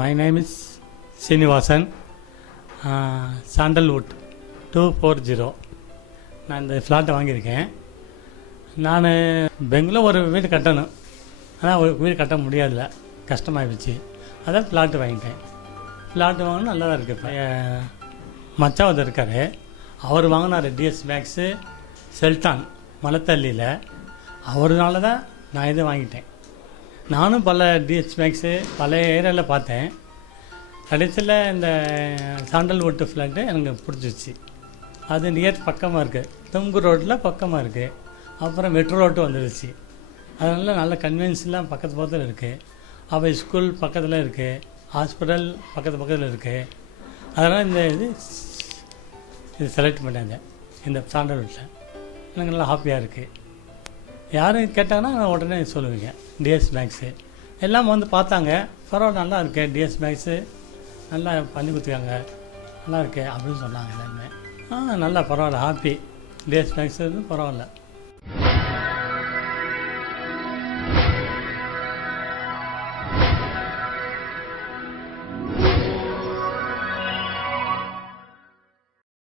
My name is Srinivasan, sandalwood 240. நான் இந்த ஃப்ளாட்டை வாங்கியிருக்கேன். நான் பெங்களூர் ஒரு வீடு கட்டணும், ஆனால் ஒரு வீடு கட்ட முடியாதுல்ல, கஷ்டமாகிடுச்சு. அதான் ஃப்ளாட்டு வாங்கிட்டேன். ஃப்ளாட்டு வாங்கினா நல்லா தான் இருக்குது. மச்சாவது இருக்கார், அவர் வாங்கினார் டிஎஸ் மேக்ஸு செல்டான் மலத்தள்ளியில். அவர்னால தான் நான் இதை வாங்கிட்டேன். நானும் பல டிஎஸ் மேக்ஸு பல ஏரியாவில் பார்த்தேன். கடைசியில் இந்த சாண்டல்வுட் ஃப்ளாட்டு எனக்கு பிடிச்சிச்சு. அது நியர் பக்கமாக இருக்குது, தும்கூர் ரோட்டில் பக்கமாக இருக்குது. அப்புறம் மெட்ரோ ரோட்டு வந்துடுச்சு. அதனால் நல்ல கன்வீனியன்ஸ்லாம் பக்கத்தில் இருக்குது. அப்போ ஸ்கூல் பக்கத்தில் இருக்குது, ஹாஸ்பிட்டல் பக்கத்தில் இருக்குது. அதனால் இது செலக்ட் பண்ணாங்க இந்த சாண்டல்வுட்டில். எனக்கு நல்லா ஹாப்பியாக இருக்குது. யாரும் கேட்டாங்கன்னா நான் உடனே சொல்லுவீங்க டிஎஸ் மேக்ஸு. எல்லாம் வந்து பார்த்தாங்க, பரவாயில்ல நல்லா இருக்கு, டிஎஸ் மேக்ஸு நல்லா பண்ணி கொடுத்துருக்காங்க, நல்லா இருக்கு அப்படின்னு சொன்னாங்க எல்லாருமே. நல்லா பரவாயில்ல, ஹாப்பி. டிஎஸ் மேக்ஸு பரவாயில்ல.